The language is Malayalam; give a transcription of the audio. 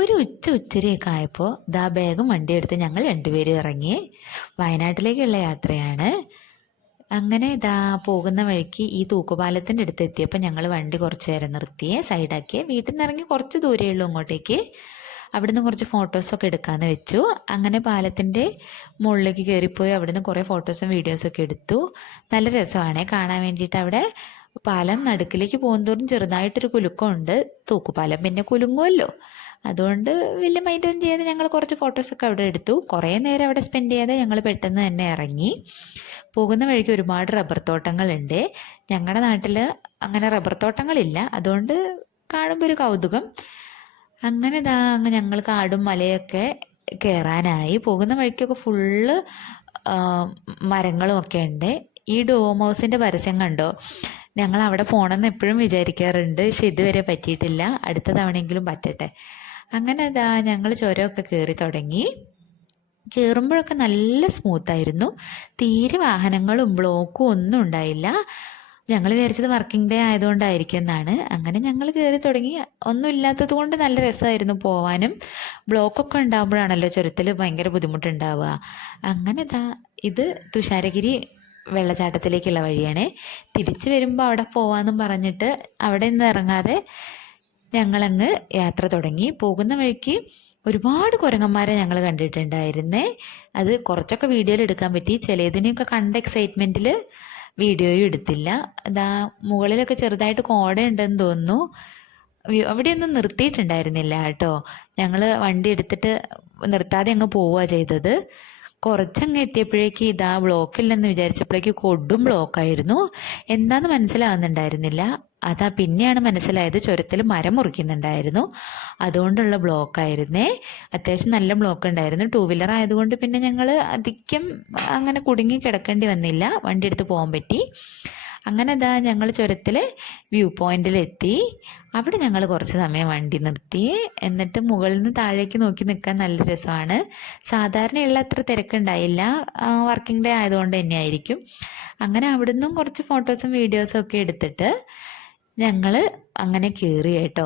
ഒരു ഉച്ചരിയൊക്കെ ആയപ്പോൾ ദാ ബാഗും വണ്ടിയെടുത്ത് ഞങ്ങൾ രണ്ടുപേരും ഇറങ്ങി. വയനാട്ടിലേക്കുള്ള യാത്രയാണ്. അങ്ങനെ ഇതാ പോകുന്ന വഴിക്ക് ഈ തൂക്കുപാലത്തിൻ്റെ അടുത്ത് എത്തിയപ്പോൾ ഞങ്ങൾ വണ്ടി കുറച്ച് നേരം നിർത്തിയേ സൈഡാക്കിയേ. വീട്ടിൽ നിന്ന് ഇറങ്ങി കുറച്ച് ദൂരമേ ഉള്ളൂ അങ്ങോട്ടേക്ക്. അവിടുന്ന് കുറച്ച് ഫോട്ടോസൊക്കെ എടുക്കാമെന്ന് വെച്ചു. അങ്ങനെ പാലത്തിൻ്റെ മുകളിലേക്ക് കയറിപ്പോയി അവിടുന്ന് കുറേ ഫോട്ടോസും വീഡിയോസൊക്കെ എടുത്തു. നല്ല രസമാണ് കാണാൻ വേണ്ടിയിട്ട്. അവിടെ പാലം നടുക്കിലേക്ക് പോകുന്തോറും ചെറുതായിട്ടൊരു കുലുക്കമുണ്ട്. തൂക്കുപാലം പിന്നെ കുലുങ്ങുമല്ലോ, അതുകൊണ്ട് വലിയ മൈൻഡൊന്നും ചെയ്യാതെ ഞങ്ങൾ കുറച്ച് ഫോട്ടോസൊക്കെ അവിടെ എടുത്തു. കുറേ നേരം അവിടെ സ്പെൻഡ് ചെയ്യാതെ ഞങ്ങൾ പെട്ടെന്ന് തന്നെ ഇറങ്ങി. പോകുന്ന വഴിക്ക് ഒരുപാട് റബ്ബർ തോട്ടങ്ങളുണ്ട്. ഞങ്ങളുടെ നാട്ടിൽ അങ്ങനെ റബ്ബർ തോട്ടങ്ങളില്ല, അതുകൊണ്ട് കാണുമ്പോൾ ഒരു കൗതുകം. അങ്ങനെ അങ്ങ് ഞങ്ങൾ കാടും മലയൊക്കെ കയറാനായി. പോകുന്ന വഴിക്കൊക്കെ ഫുള്ള് മരങ്ങളും ഒക്കെ ഉണ്ട്. ഈ ഡോം ഹൗസിൻ്റെ പരസ്യം കണ്ടോ? ഞങ്ങൾ അവിടെ പോകണമെന്ന് എപ്പോഴും വിചാരിക്കാറുണ്ട്, പക്ഷെ ഇതുവരെ പറ്റിയിട്ടില്ല. അടുത്ത തവണയെങ്കിലും പറ്റട്ടെ. അങ്ങനെ ഞങ്ങൾ ചുരമൊക്കെ കയറി തുടങ്ങി. കയറുമ്പോഴൊക്കെ നല്ല സ്മൂത്തായിരുന്നു. തീരെ വാഹനങ്ങളും ബ്ലോക്കും ഒന്നും ഉണ്ടായില്ല. ഞങ്ങൾ വിചാരിച്ചത് വർക്കിംഗ് ഡേ ആയതുകൊണ്ടായിരിക്കും എന്നാണ്. അങ്ങനെ ഞങ്ങൾ കയറി തുടങ്ങി. ഒന്നും ഇല്ലാത്തത് കൊണ്ട് നല്ല രസമായിരുന്നു പോവാനും. ബ്ലോക്കൊക്കെ ഉണ്ടാകുമ്പോഴാണല്ലോ ചുരത്തിൽ ഭയങ്കര ബുദ്ധിമുട്ടുണ്ടാവുക. അങ്ങനെ ഇത് തുഷാരഗിരി വെള്ളച്ചാട്ടത്തിലേക്കുള്ള വഴിയാണ്. തിരിച്ചു വരുമ്പോൾ അവിടെ പോവാമെന്നും പറഞ്ഞിട്ട് അവിടെ നിന്ന് ഇറങ്ങാതെ ഞങ്ങളങ്ങ് യാത്ര തുടങ്ങി. പോകുന്ന വഴിക്ക് ഒരുപാട് കുരങ്ങന്മാരെ ഞങ്ങൾ കണ്ടിട്ടുണ്ടായിരുന്നേ. അത് കുറച്ചൊക്കെ വീഡിയോയിൽ എടുക്കാൻ പറ്റി. ചിലതിനെയൊക്കെ കണ്ട എക്സൈറ്റ്മെൻറ്റിൽ വീഡിയോയും എടുത്തില്ല. മുകളിലൊക്കെ ചെറുതായിട്ട് കോട ഉണ്ടെന്ന് തോന്നുന്നു. അവിടെയൊന്നും നിർത്തിയിട്ടുണ്ടായിരുന്നില്ല കേട്ടോ. ഞങ്ങൾ വണ്ടി എടുത്തിട്ട് നിർത്താതെ അങ്ങ് പോവുക ചെയ്തത്. കുറച്ചങ്ങ് എത്തിയപ്പോഴേക്ക് ബ്ലോക്കില്ലെന്ന് വിചാരിച്ചപ്പോഴേക്ക് കൊടും ബ്ലോക്കായിരുന്നു. എന്താന്ന് മനസ്സിലാവുന്നുണ്ടായിരുന്നില്ല. പിന്നെയാണ് മനസ്സിലായത്, ചുരത്തിൽ മരം മുറിക്കുന്നുണ്ടായിരുന്നു, അതുകൊണ്ടുള്ള ബ്ലോക്കായിരുന്നേ. അത്യാവശ്യം നല്ല ബ്ലോക്ക് ഉണ്ടായിരുന്നു. ടൂ വീലർ ആയതുകൊണ്ട് പിന്നെ ഞങ്ങൾ അധികം അങ്ങനെ കുടുങ്ങി കിടക്കേണ്ടി വന്നില്ല, വണ്ടി എടുത്ത് പോകാൻ പറ്റി. അങ്ങനെ ഞങ്ങൾ ചുരത്തിൽ വ്യൂ പോയിന്റിലെത്തി. അവിടെ ഞങ്ങൾ കുറച്ച് സമയം വണ്ടി നിർത്തി. എന്നിട്ട് മുകളിൽ നിന്ന് താഴേക്ക് നോക്കി നിൽക്കാൻ നല്ല രസമാണ്. സാധാരണയുള്ള അത്ര തിരക്കുണ്ടായില്ല, വർക്കിംഗ് ഡേ ആയതുകൊണ്ട് തന്നെയായിരിക്കും. അങ്ങനെ അവിടുന്നും കുറച്ച് ഫോട്ടോസും വീഡിയോസും ഒക്കെ എടുത്തിട്ട് ഞങ്ങൾ അങ്ങനെ കയറി കേട്ടോ.